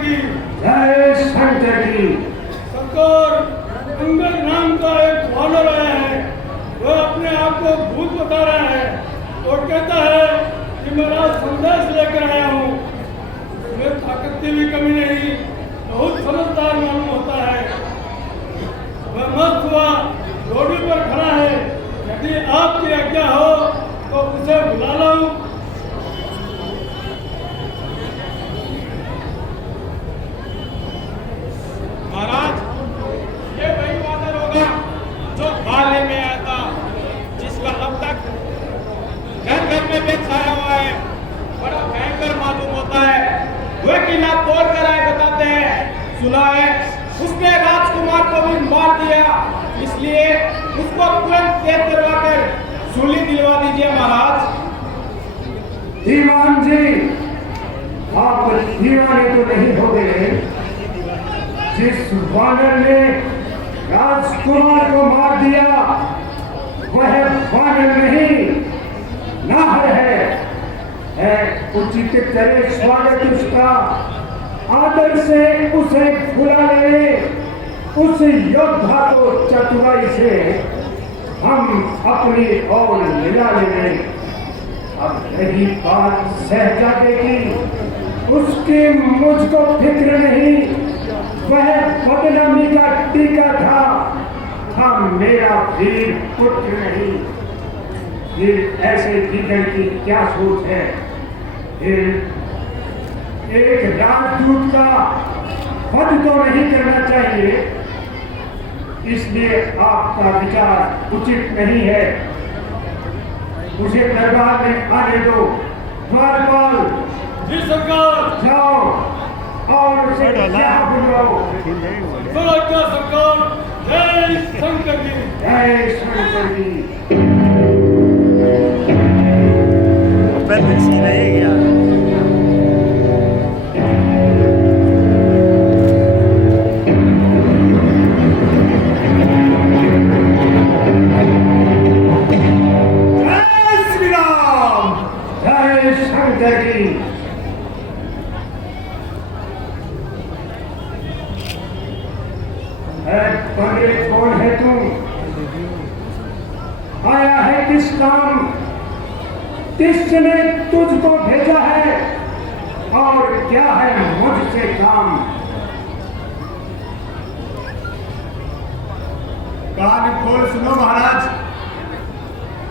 की। जय शंकर की। सरकार, अंगद नाम का एक वानर आया है। वह अपने आप को भूत बता रहा है और कहता है कि मैं आज संदेश लेकर आया हूँ। उसमें ताकत की भी कमी नहीं, बहुत समझदार मालूम होता है। वह मस्त हुआ रोडी पर खड़ा है। यदि आपकी आज्ञा हो तो उसे बुला लाऊं। महाराज, ये वही वानर होगा जो बाले में आया था, जिसका अब तक घर घर में पेट छाया हुआ है। बड़ा भयंकर मालूम होता है। वह किला तोड़ कर आए बताते हैं। सुना है उसने राजकुमार को भी मार दिया, इसलिए उसको तुरंत तेज करवाकर सूली दिलवा दीजिए महाराज। दीवान जी, आप दीवाने तो नहीं हो गए? जिस वानर ने राजकुमार को मार दिया वह वानर नहीं, नाहर है उचित करे स्वागत उसका। आदर से उसे बुला ले। उस योद्धा को चतुराई से हम अपनी ओर मिला लेंगे। अब रही बात शहजादे की, उसकी मुझको फिक्र नहीं। वह बदनामी का टीका था मेरा वीर पुत्र नहीं। फिर ऐसे लीडर की क्या सोच है? फिर एक राजदूत का वध तो नहीं करना चाहिए, इसलिए आपका विचार उचित नहीं है। मुझे दरबार में आने दो। द्वारपाल जी सरकार। जाओ और उसे क्या बुलाओ। क्या सरकार। जय शंकर की। जय शंकर की। पहले सीन है क्या? कौन है तू? आया है किस काम? किसने तुझको भेजा है और क्या है मुझसे काम? कान खोल सुनो महाराज।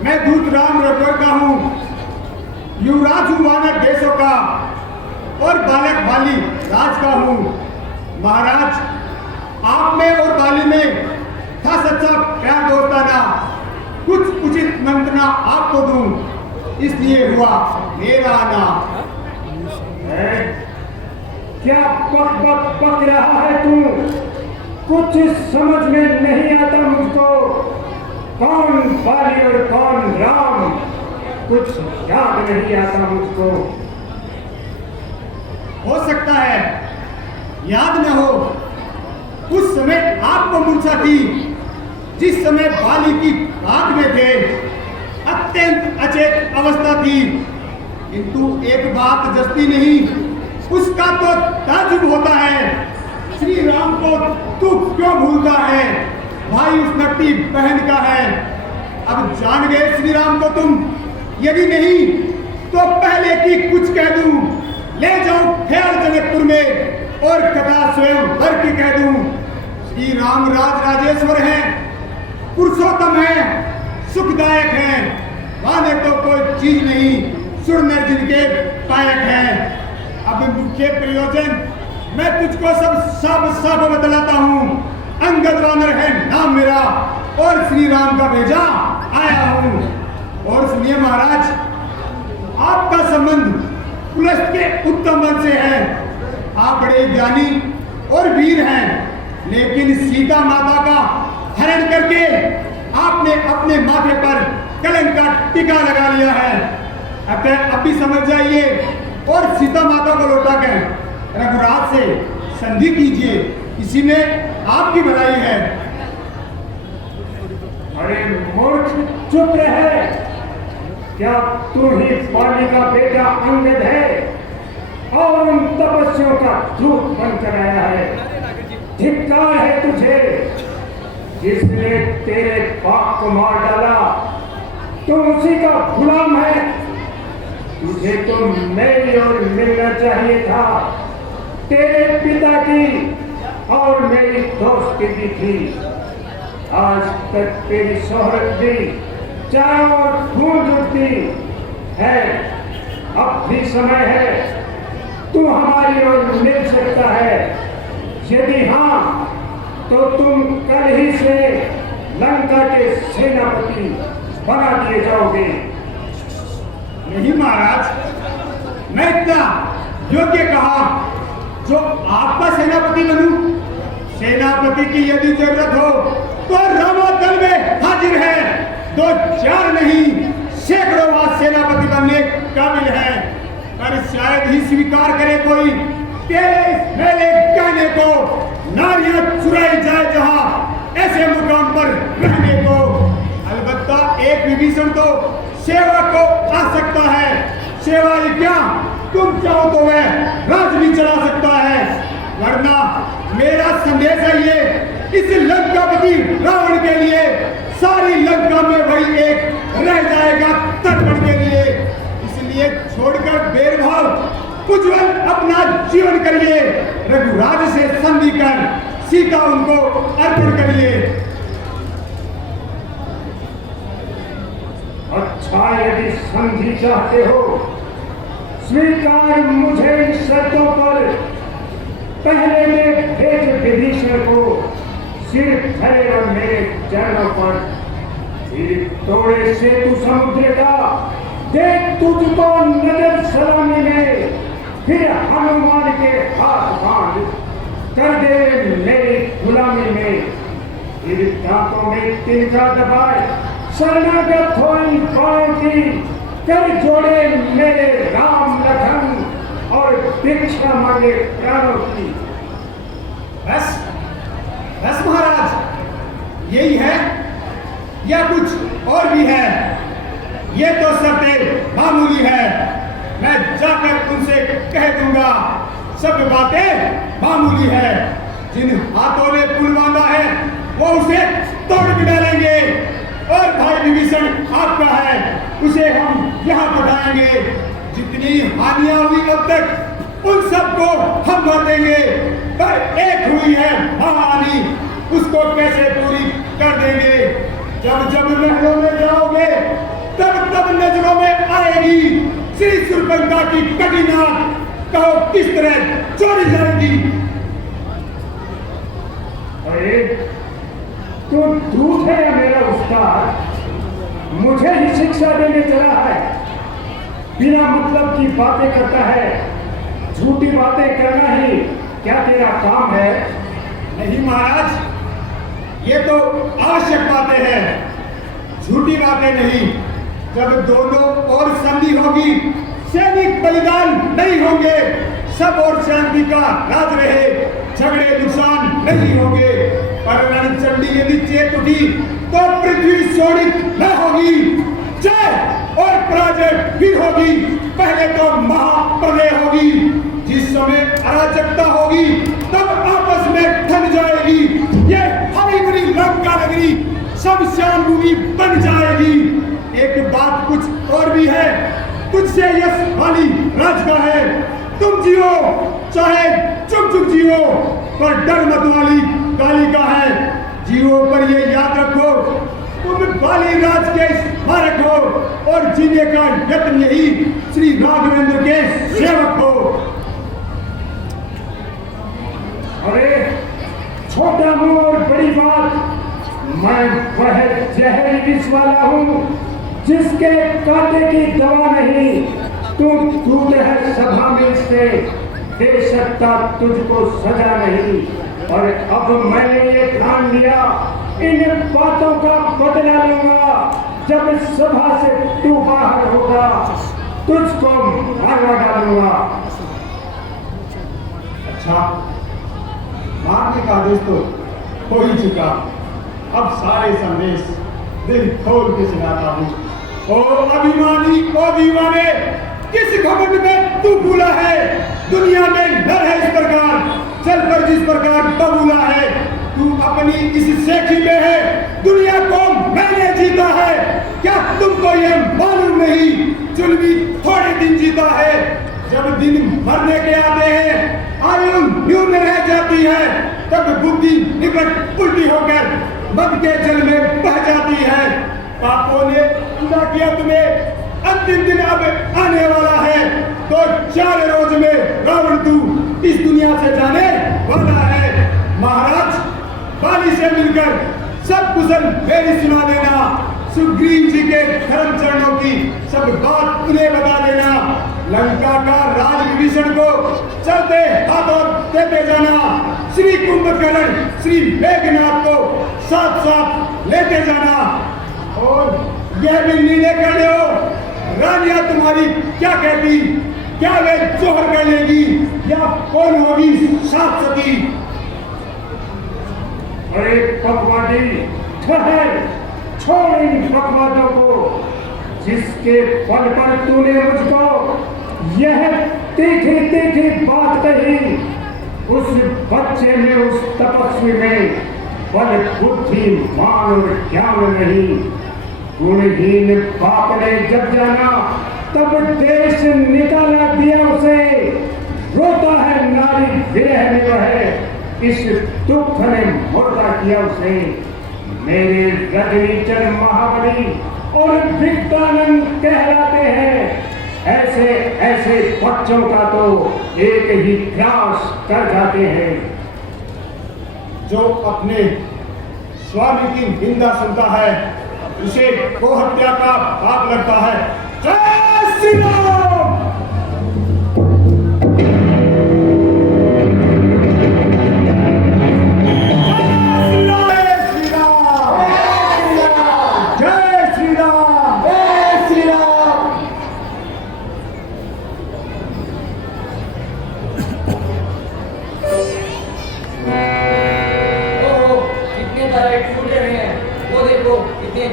मैं दूत राम रघुवर का हूँ, युवराज हूँ वानर देशों का और बालक बाली राज का हूँ। महाराज, आप में और बाली में था सच्चा प्यार दोस्ताना। कुछ उचित मंत्रणा आपको दूं, इसलिए हुआ मेरा आना। क्या बक बक बक रहा है तू? कुछ समझ में नहीं आता मुझको। कौन बाली और कौन राम, कुछ याद नहीं आता मुझको। हो सकता है याद न हो। उस समय आपको मूर्छा थी, जिस समय बाली की बात में थे। अत्यंत अचेत अवस्था थी, किंतु एक बात जस्ती नहीं, उसका तो ताजुब होता है। श्री राम को तू क्यों भूलता है? भाई उस नकटी बहन का है। अब जान गए श्री राम को तुम। यदि नहीं तो पहले की कुछ कह दूं, ले जाऊं ख्याल जनकपुर में और कथा स्वयं भर की कह दूं। श्री राम राज राजेश्वर हैं, पुरुषोत्तम हैं, सुखदायक हैं। वाने तो कोई चीज नहीं, सुर नर जिनके पायक हैं। अब मुख्य प्रयोजन मैं तुझको सब बतलाता हूँ। अंगद वानर है नाम मेरा और श्री राम का भेजा आया हूँ। और सुनिए महाराज, आपका संबंध पुलस्त के उत्तम वंश से है। आप बड़े ज्ञानी और वीर हैं, लेकिन सीता माता का हरण करके आपने अपने माथे पर कलंक का टीका लगा लिया है। अतः अब भी समझ जाइए और सीता माता को लौटा कर रघुराज से संधि कीजिए, इसी में आपकी भलाई है। अरे मूर्ख, चुप रहे। क्या तू ही बाली का बेटा अंगद है? और उन तपस्वियों का दूत बनकर आया है। धिक्कार है तुझे जिसने तेरे बाप को मार डाला, तू उसी का गुलाम है। तुझे तो मेरी ओर मिलना चाहिए था। तेरे पिता की और मेरी दोस्ती भी थी। आज तक तेरी शोहरत भी चारों ओर गूंज उठती है। अब भी समय है, तू हमारी ओर मिल सकता है। यदि हाँ, तो तुम कल ही से लंका के सेनापति बना दिए जाओगे। नहीं महाराज, मैं इतना योग्य कहा जो आपका सेनापति बनूं। सेनापति की यदि जरूरत हो तो रामोदल में हाजिर है। 2-4 नहीं, सैकड़ों बार सेनापति बनने काबिल है। पर शायद ही स्वीकार करे कोई तेरे इस मेले कहने को, नारियां चुराई जाए जहां ऐसे मुकाम पर रहने को। अलबत्ता एक विभीषण तो सेवा को आ सकता है। सेवा ही क्या, तुम चाहो तो वह राज भी चला सकता है। वरना मेरा संदेश है ये, इस लंकापति रावण के लिए सारी लंका में वही एक रह जाएगा तर्पण के लिए। इसलिए छोड़कर भेदभाव उज्जवल अपना जीवन करिए। रघुराज से संधि कर सीता उनको अर्पण करिए। अच्छा, यदि संधि चाहते हो, स्वीकार मुझे इन शर्तों पर। पहले में भेज विभीषण को, सिर धरेगा मेरे चरणों पर। फिर तोड़े सेतु समुद्र का, देख तुझको नजर सलामी में। फिर हनुमान के हाथ बांध कर दे मेरी गुलामी में। फिर दांतों में तिनका दबाए शरणागत हो इन पांव की। कर जोड़े मेरे राम लखन और भिक्षा मांगे प्राणों की। बस बस महाराज, यही है या कुछ और भी है? ये तो शर्तें मामूली है। मैं जाकर उनसे कह दूंगा। सब बातें मामूली है। जिन हाथों ने पुल बांधा है वो उसे तोड़ भी डालेंगे। और भाई विभीषण आपका है, उसे हम यहाँ पटाएंगे। जितनी हानियां हुई अब तक उन सबको हम भर देंगे। पर एक हुई है महाहानि, उसको कैसे पूरी कर देंगे? जब जब महलों में जाओगे तब तब नजरों में आएगी श्री शूर्पणखा की कटी नाक। कहो किस तरह चोरी जाएगी? अरे तू दूत है या मेरा उस्ताद? मुझे ही शिक्षा देने चला है। बिना मतलब की बातें करता है। झूठी बातें करना ही क्या तेरा काम है? नहीं महाराज, ये तो आवश्यक बातें हैं, झूठी बातें नहीं। जब दोनों ओर संधि होगी, सैनिक बलिदान नहीं होंगे, सब और शांति का राज रहे, झगड़े नुकसान नहीं होंगे। पर रणचंडी यदि चेत उठी तो पृथ्वी शोणित न होगी। जय और पराजय फिर होगी। पहले तो महाप्रलय होगी। जिस समय अराजकता होगी तब आपस में ठन जाएगी। ये हरी भरी लंका नगरी सब श्याम भूमि बन जाएगी। एक बात कुछ और भी है, तुझसे यश वाली राज का है। तुम जियो चाहे चुप चुप जियो, पर डर मत वाली काली का है। जियो पर ये याद रखो, तुम बाली राज के स्मारक हो और जीने का यत्न यही श्री राघवेंद्र के सेवक हो। अरे छोटा मुंह और बड़ी बात, मैं वह जहरी विष वाला हूँ जिसके कांटे की दवा नहीं। तुम दूध है सभा में से, दे सकता तुझको सजा नहीं। और अब मैंने ये ठान लिया, इन बातों का बदला लूंगा। जब इस सभा से तू बाहर होगा, तुझको मारवा डालूंगा। अच्छा, मारने का आदेश तो हो ही चुका। अब सारे संदेश दिल खोल के सुनाता हूँ। ओ अभिमानी, ओ दीवाने, किस घमंड में तू भूला है, दुनिया में नर है इस प्रकार, चल पर जिस प्रकार बबूला है। तू अपनी इस सेखी में है, दुनिया को मैंने जीता है। क्या तुमको ये मालूम नहीं, जुल्मी थोड़े दिन जीता है। जब दिन मरने के आते हैं, आयु न्यून रह जाती है, तब बुद्धि निकट उल्टी होकर मद के जल में बह जाती है। पापों ने ना किया तुम्हें, अंतिम दिन अब आने वाला है, तो 4 रोज में रावण तू इस दुनिया से जाने वाला है। महाराज, बाली से मिलकर सब कुशल मेरी सुना देना, सुग्रीव जी के धर्म चरणों की सब बात उन्हें बता देना। लंका का राज विभीषण को चलते हाथों देते जाना, श्री कुंभकर्ण श्री मेघनाथ को साथ साथ लेते जाना। और यह भी निर्णय कर लो, रानिया तुम्हारी क्या कहती, क्या वे जोहर कर लेगी या कौन होगी साथ सती। अरे बकवादी, ठहर, छोड़ इन बकवादों को, जिसके बल पर तूने मुझको यह तीखी तीखी बात कही। उस बच्चे में, उस तपस्वी में बल बुद्धि मान और ज्ञान नहीं। गुणहीन बाप ने जब जाना, तब देश निकाला दिया उसे। रोता है नारी विरह निवह, इस दुख ने मुर्दा किया उसे। मेरे रजनीचर महाबली और विद्यानंद कहलाते हैं। ऐसे ऐसे बच्चों का तो एक ही ग्रास कर जाते हैं। जो अपने स्वामी की निंदा सुनता है, उसे गोहत्या का पाप लगता है। जय श्री राम।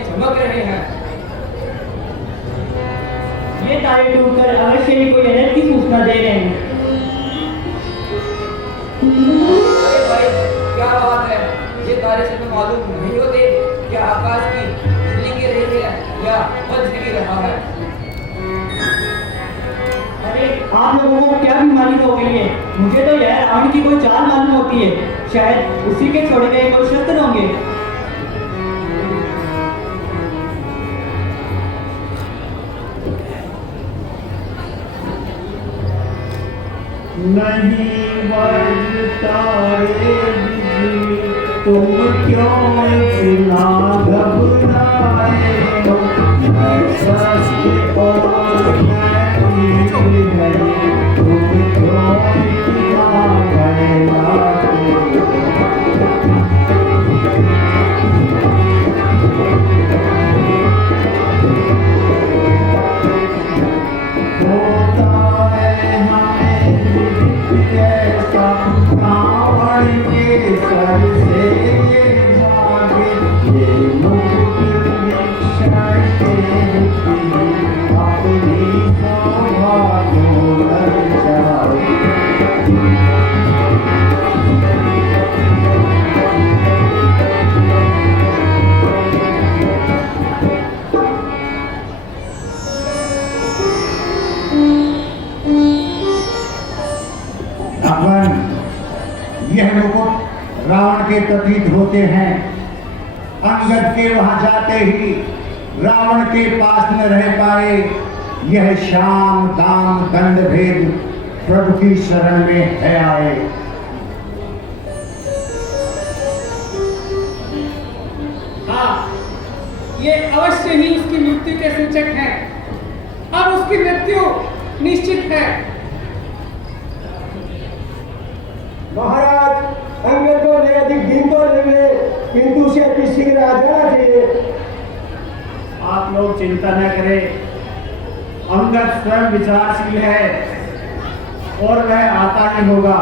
चमक रहे हैं। ये तारे टूटकर अवश्य ही कोई अनर्थ की सूचना दे रहे हैं। अरे भाई, क्या बात है, ये तारे से तो मालूम नहीं होते क्या आकाश की बिजली गिर रही है या वज्र गिर रहा है। अरे आप लोगों को क्या बीमारी हो गई है? मुझे तो यह रावण की कोई चाल मालूम होती है, शायद उसी के छोड़े गए कोई शस्त्र होंगे। नहीं बजता रे बिजली, तुम क्यों इतना घबराए हो। सस्ते और महंगी है, तुम क्यों इतना घबराए हो। यह लोग रावण के प्रतीत होते हैं। अंगद के वहां जाते ही रावण के पास न रह पाए। यह शाम दाम दंड भेद प्रभु की शरण में है आए। हाँ, ये अवश्य ही उसकी मृत्यु के सूचक हैं। अब उसकी मृत्यु निश्चित है। महाराज, अंगद को अधिक दिन तो लगे, किंतु उसे अति शीघ्र आ जाना चाहिए। आप लोग चिंता न करें, अंगद स्वयं विचारशील है और वह आता ही होगा।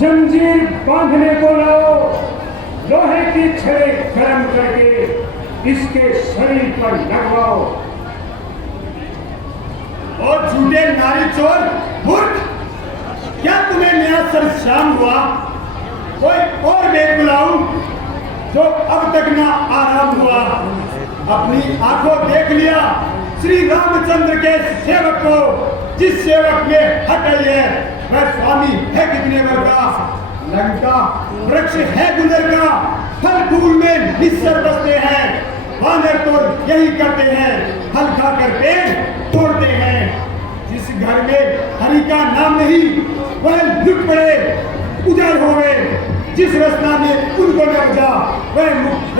जंजीर बांधने को लाओ, लोहे की छड़े गर्म करके इसके शरीर पर लगवाओ। और झूठे नारी चोर मूर्ख, क्या तुम्हें नया सर शाम हुआ? कोई और वेद बुलाऊं जो अब तक ना आराम हुआ? अपनी आंखों देख लिया श्री रामचंद्र के सेवक को, जिस सेवक में हट आई है वह स्वामी है कितने वर्ग का? लंका वृक्ष है गुजर का, फल फूल में निस्सर बसते हैं। वानर तो यही करते हैं, फल खाकर पेड़ तोड़ते हैं। जिस घर में हरि का नाम नहीं वह लुट पड़े उजड़ हो गए। जिस रस्ता ने उनको न बचा वह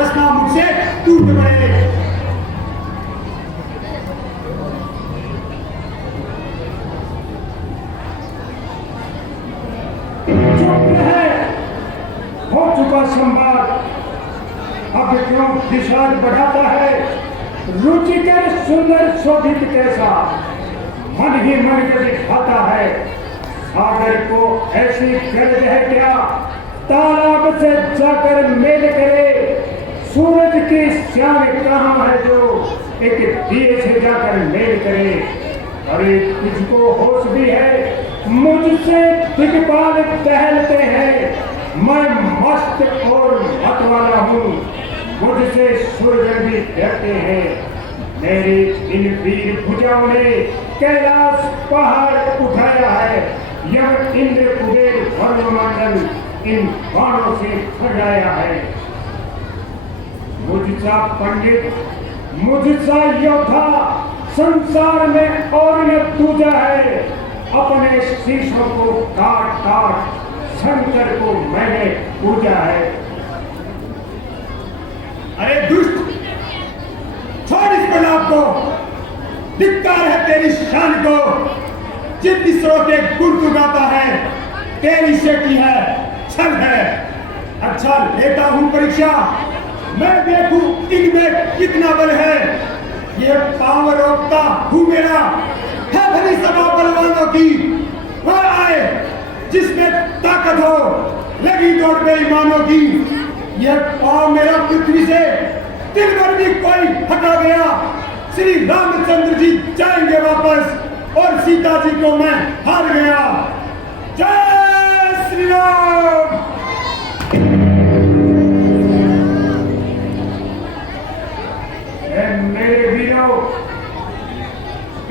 रस्ता मुझसे टूट पड़े। हो चुका संवाद, अब क्यों विषाद बढ़ाता है? रुचिकर सुंदर शोभित कैसा मन ही मन के दिखाता है। सागर को ऐसी गर्ज है क्या तालाब से जाकर मेल करे? सूरज की श्याम कहाँ है जो एक दिए से जाकर मेल करे? अरे तुझको होश भी है, मुझसे दिग्पाल टहलते हैं। मैं मस्त और मत वाला हूँ, मुझसे सूरज भी डरते हैं। मेरी इन वीर भुजाओं ने कैलाश पहाड़ उठाया है। यह इंद्र कुबेर धर्ममंडल इन बाणों से सजाया है। मुझसा पंडित, मुझसा योद्धा संसार में और न दूजा है। अपने शीशों को काट काट शंकर को मैंने पूजा है। अरे दुष्ट, छोड़ इस प्रलाप को, धिक्कार है तेरी शान को। जिन मित्रों के गुण तू गाता है तेरी शक्ति है, छल है। अच्छा लेता हूं परीक्षा, मैं देखूं इनमें कितना बल है। ये पांव रोकता हूं मेरा है भली सभा बलवानों की। वह आए जिसमें ताकत हो, लगी दौड़ बेईमानों की। यह पांव मेरा पृथ्वी से दिन भर भी कोई हटा गया, श्री रामचंद्र जी जाएंगे वापस और सीता जी को मैं हार गया। जय श्री राम। मेरे वीरों,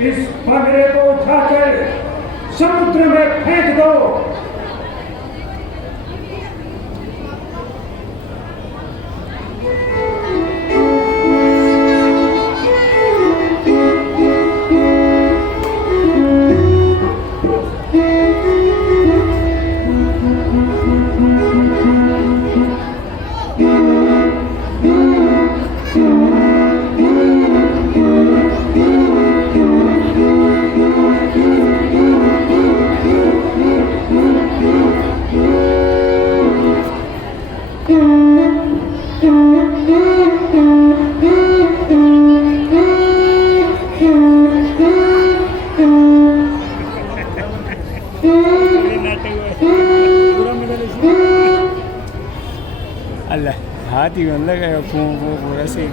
इस बगरे को उठाकर समुद्र में फेंक दो। अल्लाह हाथ ही लगाया पूरा से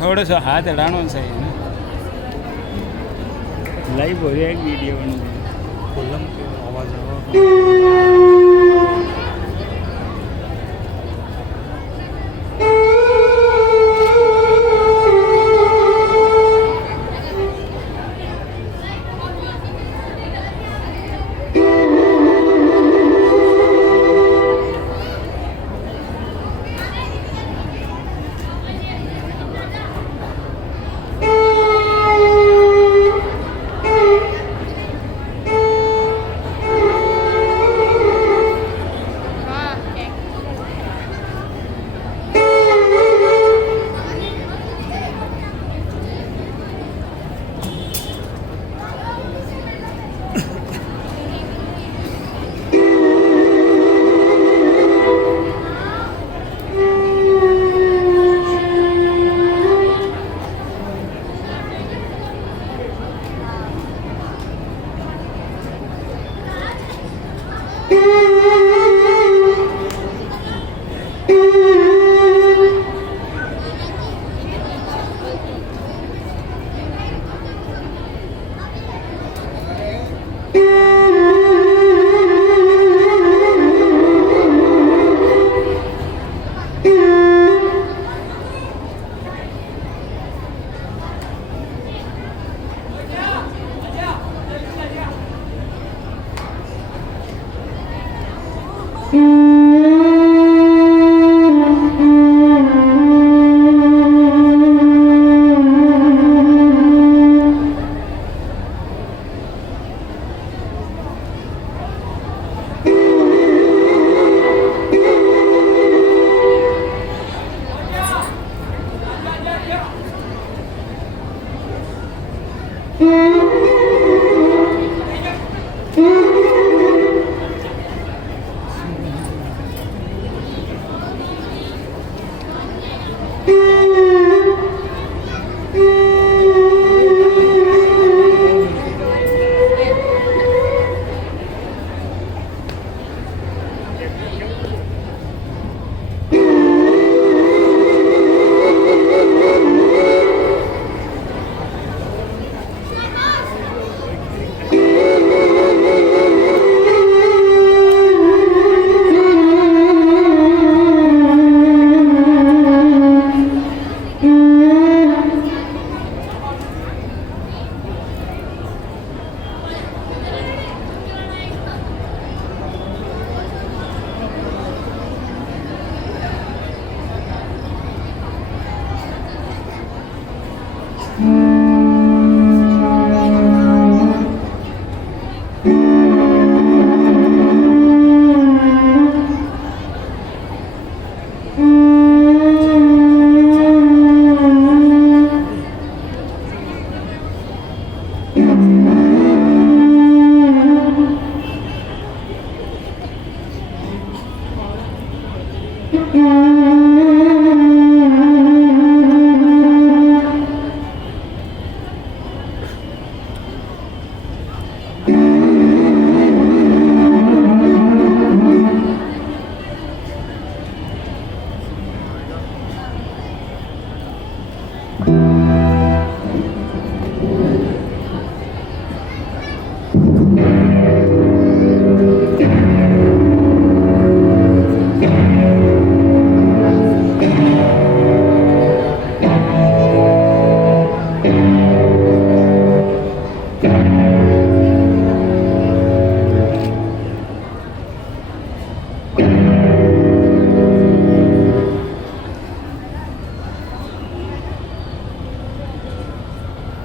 थोड़ा सा हाथ हटाना चाहिए ना। लाइव हो रहा है वीडियो आवाज़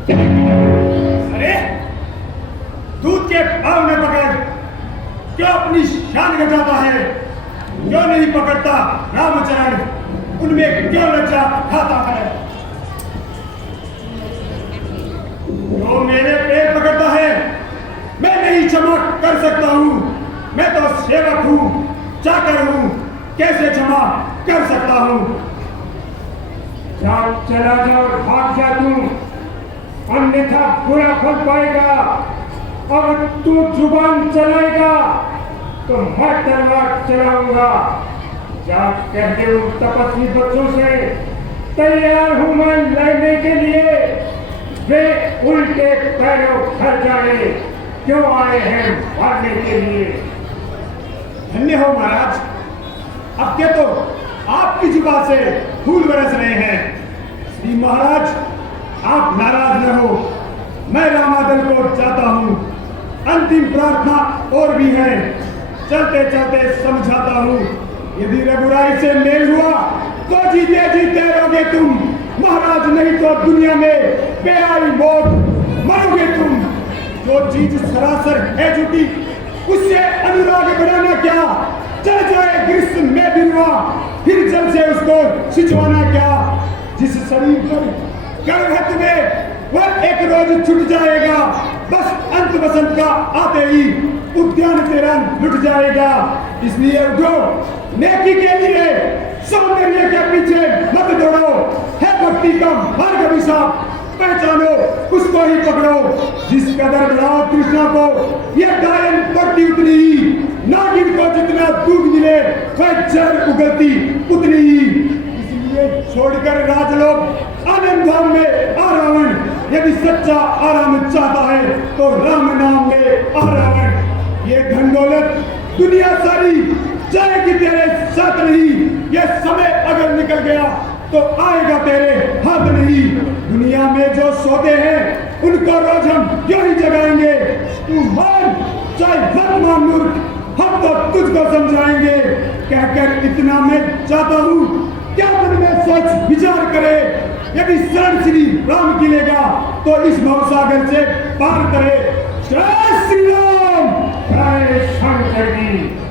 अरे दूध के पाव में पकड़ क्यों अपनी शान घटाता है? क्यों नहीं पकड़ता रामचरण? उनमें क्यों लज्जा खाता है? जो मेरे पेट पकड़ता है मैं नहीं क्षमा कर सकता हूँ। मैं तो सेवक हूँ, चाकर हूँ, कैसे क्षमा कर सकता हूँ? चला जा और भाग जा तू, अन्यथा बुरा फल पाएगा। और तू जुबान चलाएगा तो मैं तलवार चलाऊंगा। जा कह दे उन तपस्वी बच्चों से तैयार हूं मैं लड़ने के लिए। वे उल्टे पैरों घर जाए, क्यों आए हैं मारने के लिए। धन्य हो महाराज, अब के तो आपकी जुबान से फूल बरस रहे हैं। श्री महाराज आप नाराज न हो, मैं रामादल को चाहता हूँ। अंतिम प्रार्थना और भी है, चलते चलते समझाता हूँ। यदि रघुराई से मेल हुआ तो जीते जीते रहोगे तुम महाराज, नहीं तो दुनिया में बेहाल मौत मरोगे तुम। जो चीज सरासर है झूठी उससे अनुराग बढ़ाना क्या? चल जाए ग्रीष्म में बिरवा, फिर जल से उसको सिंचवाना क्या? जिस शरीर पर गर्व है तुम्हें वह एक रोज छूट जाएगा। बस अंत बसंत का आते ही उद्यान तेरा लुट जाएगा। इसलिए उठो, नेकी के लिए सौंदर्य के पीछे मत दौड़ो। है भक्ति का मार्ग अभिशाप, पहचानो उसको ही पकड़ो। जिस कदर बढ़ाओ कृष्णा को यह गायन पड़ती उतनी ही, नागिन को जितना दूध मिले वह जड़ उगलती उतनी ही। इसलिए छोड़कर राजलोक आनंद धाम में आ रावण, यदि सच्चा आराम चाहता है तो राम नाम में आ रावण। ये धन दौलत दुनिया सारी जाएगी तेरे साथ नहीं, यह समय अगर निकल गया तो आएगा तेरे हाथ नहीं। दुनिया में जो सोते हैं उनको रोज हम क्यों ही जगाएंगे। तू मान चाहे मत मान मूर्ख, हम तो तुझको समझाएंगे, कहकर इतना मैं चाहता हूँ, क्या मन में सोच विचार करे, यदि शरण श्री राम की लेगा तो इस भवसागर से पार करे। जय श्री राम। जय शंकर जी।